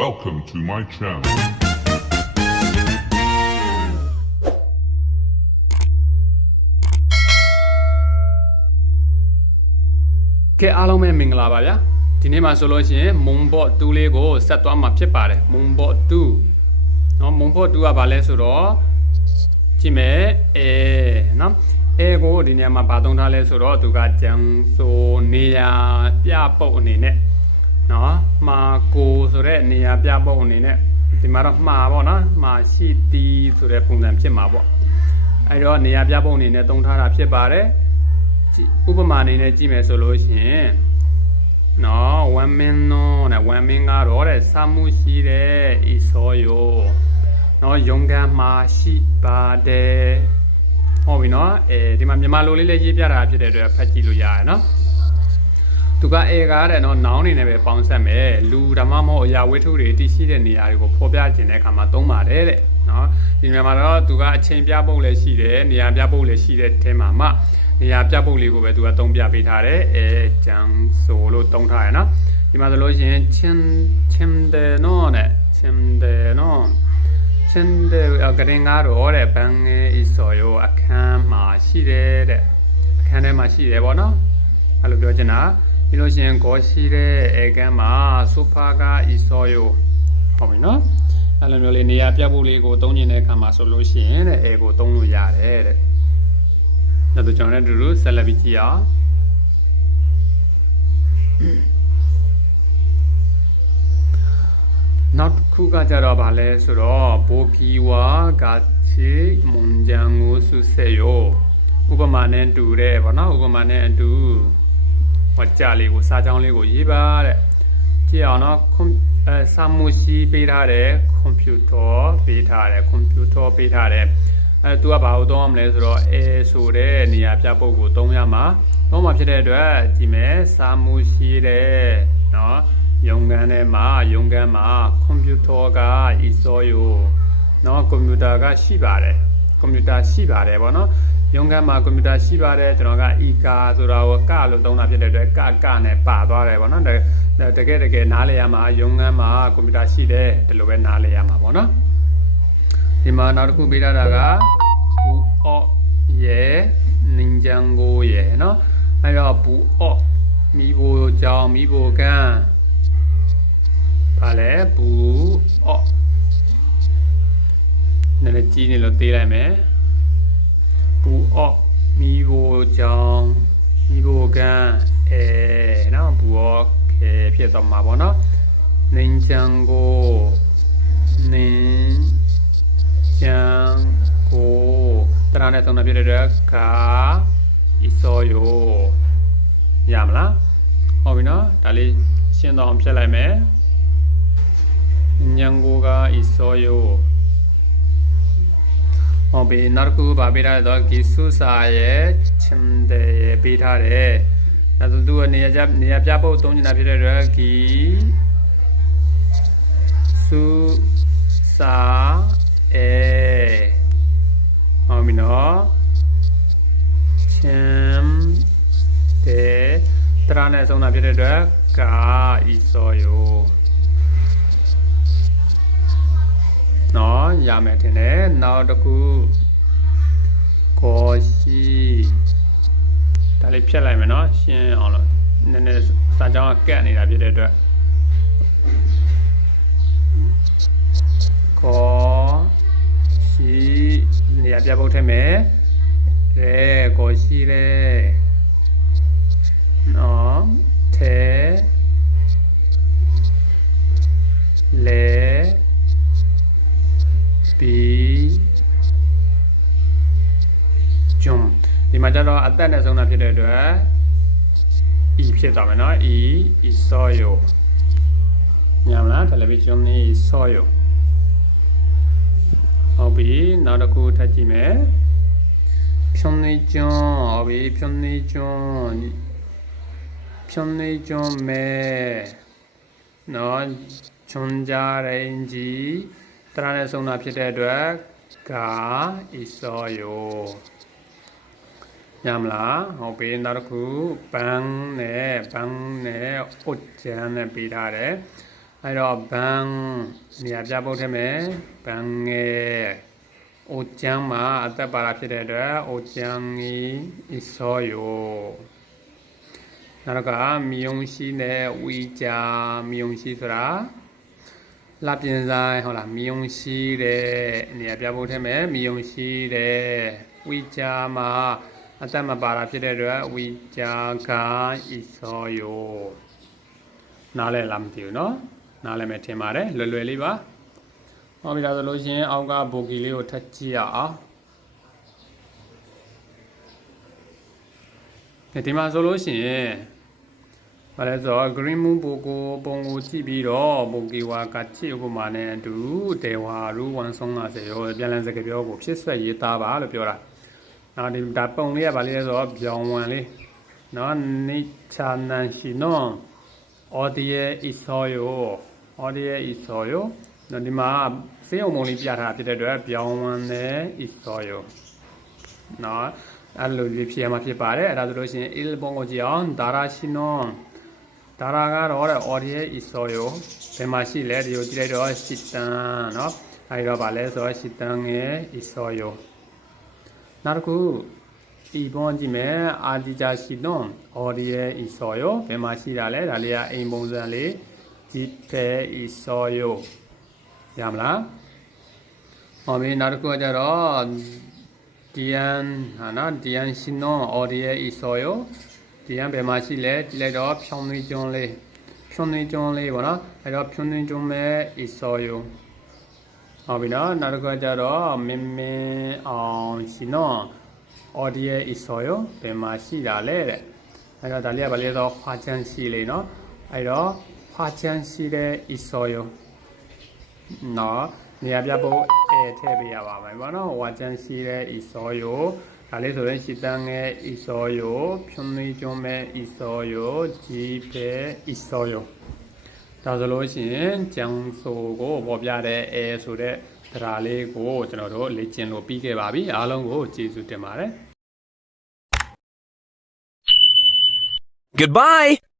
Welcome to my channel. ကဲအားလုံးပဲမင်္ဂလာပါဗျာဒီနေ့မှာဆိုလို့ရှိရင်မုံဘော့တူးလေးကိုဆက်သွားမှာဖြစ်ပါတယ်မုံဘော့တူးเนาะမုံဘော့တူးကဘာလဲဆိုတော့ကြည့်မယ်အဲเนาะအဲကိုဒီနေရာမှာဘာသုံးထားလဲဆိုတော့သူကဂျန်ဆိုနေရာပြပုတ်အနေနဲ့เนาะ မာကိုဆိုတဲ့နေရာပြပုတ်အနေနဲ့ဒီမှာတော့မှာပေါ့နော်မှာရှိတီးဆိုတဲ့ပုံစံဖြစ်မှာပေါ့အဲတော့နေရာပြပုတ်အနေနဲ့သုံးထားတာဖြစ်ပါတယ်ကြည့်ဥပမာအနေနဲ့ကြည့်မယ်ဆိုလို့ရှိရင်နော်ဝမ်မင်းနော်နဲ့ဝမ်မင်းကတော့တဲ့စာမှုရှိတဲ့ဤစောယောနော်ယုံကံမှာရှိပါတယ်ဟုတ်ပြီနော်အဲဒီမှာမြန်မာလိုလေးလေးရေးပြတာဖြစ်တဲ့အတွက်ဖတ်ကြည့်လို့ရတယ်နော် သူကအေကားတဲ့နော်နောင်းနေနဲ့ပဲပေါင်းဆက်မယ်လူဓမ္မမဟုတ်အရာဝတ္ထုတွေတည်ရှိတဲ့နေရာတွေကိုဖော်ပြခြင်းတဲ့အခါမှာသုံးပါတယ်တဲ့နော်ဒီနေရာမှာတော့သူကအချိန်ပြပုတ်လည်းရှိတယ်နေရာပြပုတ်လည်းရှိတဲ့အထဲမှာမှနေရာပြပုတ်လေးကိုပဲသူကသုံးပြပေးထားတယ်အဲဂျန်ဆိုလို့သုံးထားရနော်ဒီမှာဆိုလို့ရှိရင်ချင်းချင်းတယ်နော်တဲ့ချင်းတယ်နော်ချင်းတယ်ကရင်ကတော့တဲ့ဘန်ငယ်အစော်ရောအခန်းမှာရှိတယ်တဲ့အခန်းထဲမှာရှိတယ်ပေါ့နော်အဲ့လိုပြောချင်တာ ပြီးလို့ရှိရင်ဂေါ်ရှိတဲ့အဲကန်းမှာဆိုဖာကအစော်ရောဟုတ်ပြီနော်အဲ့လိုမျိုးလေးနေရာပြဖို့လေးကိုသုံးနေတဲ့အခါမှာဆိုလို့ရှိရင်တဲ့အဲကိုသုံးလို့ရတယ်တဲ့ဒါဆိုကျွန်တော်လည်းတူတူဆက်လက်ပြီးကြည့်အောင်နောက်တစ်ခုကကြတော့ဗာလဲဆိုတော့ဘိုကီဝါဂါချီမွန်ဂျန်ကိုဆုဆေယောဥပမာနဲ့တူတဲ့ဗောနော်ဥပမာနဲ့အတူ ဟောကြလေးကိုစာကြောင်းလေးကိုရေးပါတဲ့ကြည့်အောင်နော်ကွန်အဲစာမှုရှိပေးထားတယ်ကွန်ပျူတာပေးထားတယ်ကွန်ပျူတာပေးထားတယ်အဲသူကဘာကိုသုံးရမလဲဆိုတော့အဲဆိုတဲ့နေရာပြပုတ်ကိုသုံးရမှာသုံးမှာဖြစ်တဲ့အတွက်ကြည့်မယ်စာမှုရှိတဲ့နော်ရုံကန်းထဲမှာရုံကန်းမှာကွန်ပျူတာကဤစောယိုနော်ကွန်ပျူတာကရှိပါတယ်ကွန်ပျူတာရှိပါတယ်ဗောနော် ရုံကန်းမှာကွန်ပျူတာရှိပါတယ်ကျွန်တော်က e ကာဆိုတာကိုကလို့သုံးတာဖြစ်တဲ့အတွက်ကကနဲ့ပါသွားတယ်ဗောနော်တတကယ်တကယ်နားလည်ရမှာရုံကန်းမှာကွန်ပျူတာရှိတယ်ဒီလိုပဲနားလည်ရမှာဗောနော်ဒီမှာနောက်တစ်ခုပေးထားတာကဘူအော့ရဲနင်ဂျန်ကိုရဲနော်အဲ့တော့ဘူအော့မိဘိုကြောင်မိဘိုကန်းဘာလဲဘူအော့နည်းနည်းကြီးနေလို့သေးလိုက်မယ် ဘူအော့မိဘိုကြောင်မိဘိုကန်းအဲနော်ဘူအော့ခဲဖြစ်သွားမှာပေါ့နော်နင်ဂျန်ကိုနင်ဂျန်ကိုတရနဲ့သုံးတာဖြစ်တဲ့အတွက်ကဤစောယိုရမလားဟုတ်ပြီနော်ဒါလေးရှင်းတော့အောင်ဖြတ်လိုက်မယ်ညံကိုကဤစောယို ဟုတ်ပြီနောက်တစ်ခုဗာပေးထားတော့ဂီဆုစာရဲ့ချင်တယ်ရဲ့ပေးထားတယ်ဒါဆိုသူကနေရာကြနေရာပြဖို့သုံးနေတာဖြစ်တဲ့အတွက်ဂီဆုစာအဲဟုတ်ပြီနော်ချင်တယ်တရနဲ့ဆုံးတာဖြစ်တဲ့အတွက်ကာဤစောယို နော်ရမယ်ထင်တယ်နောက်တစ်ခုကိုရှိဒါလေးဖြတ်လိုက်မယ်နော်ရှင်းအောင်လို့နည်းနည်းစာကြောင်းကကတ်နေတာဖြစ်တဲ့အတွက်ကိုရှိနေရာပြပုတ်ထည့်မယ်ရဲကိုရှိလဲနော်ထဲ တော့အသက်နဲ့ဆုံးတာဖြစ်တဲ့အတွက် e ဖြစ်သွားမယ်နော် e e ဆောယိုညမလားတယ်လီဗီဂျွန်นี่ဆောယိုဟုတ်ပြီနောက်တစ်ခုထပ်ကြည့်မယ်ဖြုံနေကျွန်းဟုတ်ပြီဖြုံနေကျွန်းဖြုံနေကျွန်းမဲနော်ချွန်ကြရင်ကြီးတရနဲ့ဆုံးတာဖြစ်တဲ့အတွက်ကဤစောယို ရမလားဟုတ်ပြီနောက်တစ်ခုဘန်းနဲ့ဘန်းနဲ့ဥတ်ချန်နဲ့ပေးထားတယ်အဲ့တော့ဘန်နေရာပြပုတ်ထဲမှာဘန်ငယ်အိုကျမ်းမှာအသက်ပါတာဖြစ်တဲ့အတွက်အိုကျမ်းကြီးအစောယောနောက်တော့ကမြယုံရှိနဲ့ဝီဂျာမြယုံရှိဆိုတာလာပြင်ဆိုင်ဟုတ်လားမြယုံရှိတဲ့နေရာပြပုတ်ထဲမှာမြယုံရှိတဲ့ဝီဂျာမှာ အသက်မပါတာဖြစ်တဲ့အတွက်ဝီဂျာကဣသောယော နားလဲလားမသိဘူးเนาะနားလဲမယ်ထင်ပါတယ်လွယ်လွယ်လေးပါဟောပြီဒါဆိုလို့ရှိရင်အောက်ကဘိုကီလေးကိုထပ်ကြည့်ရအောင်ဒီမှာဆိုလို့ရှိရင်ဘာလဲဆိုတော့ green moon ဘိုကိုပုံကိုကြည့်ပြီးတော့ဘိုကီဝါကချစ်ဥပမာနဲ့အတူဒေဝါရူဝန်ဆုံးလာစေရောပြန်လည်စကားပြောကိုဖြစ်ဆက်ရေးသားပါလို့ပြောတာ နောက်ဒီဒါပုံလေးကဘာလဲဆိုတော့ပြောင်းဝန်လေးနော်နိချာနန်ရှိနော် audio isoyo audio isoyo နော်ဒီမှာစေးအောင်မုံလေးပြထားတာဖြစ်တဲ့အတွက်ပြောင်းဝန်းတဲ့ isoyo နော်အဲ့လိုလေးဖြစ်ရမှာဖြစ်ပါတယ်အဲ့ဒါဆိုလို့ရှိရင် il ပုံကိုကြည့်အောင် dara shino dara ကတော့တဲ့ audio isoyo ဘယ်မှာရှိလဲဒီကိုကြည့်လိုက်တော့ shitan နော်အဲ့တော့ဗာလဲဆိုတော့ shitan ရဲ့ isoyo နောက်တစ်ခုဤပွန်ကြည့်မယ်အာဒီဂျာရှိနွန်အော်ဒီယေဤဆော်ယောဘယ်မှာရှိတာလဲဒါလေးကအိမ်ပုံစံလေးဂျီဖဲဤဆော်ယောရမလားဟောပြီနောက်တစ်ခုကကြတော့ဒီယန်ဟာနော်ဒီယန်ရှိနွန်အော်ဒီယေဤဆော်ယောဒီယန်ဘယ်မှာရှိလဲကြည့်လိုက်တော့ဖြောင်းသွင်းကျွန်းလေးဖြောင်းသွင်းကျွန်းလေးပေါ့နော်အဲ့တော့ဖြောင်းသွင်းကျွန်းမဲ့ဤဆော်ယော ဟုတ်ပြီနော်နောက်တစ်ခါကျတော့မင်းမင်းအောင်ရှင်နော် audio isoyo ဘယ်မှာရှိတာလဲတဲ့အဲ့တော့ဒါလေးကဘာလဲဆိုတော့ function ရှိလေနော်အဲ့တော့ function ရှိတဲ့ isoyo နော်နေရာပြဖို့အဲထည့်ပေးရပါမယ်ဘောနော် function ရှိတဲ့ isoyo ဒါလေးဆိုရင်ရှိတန်းငယ် isoyo ဖြွန်နေကြုံမဲ့ isoyo ဂျီပဲ isoyo ဒါဆိုလို့ရှိရင်ကျန်ဆိုကိုပေါ်ပြတဲ့အဲဆိုတဲ့တရားလေးကိုကျွန်တော်တို့လေ့ကျင့်လို့ပြီးခဲ့ပါပြီအားလုံးကိုကျေးဇူးတင်ပါတယ် Goodbye!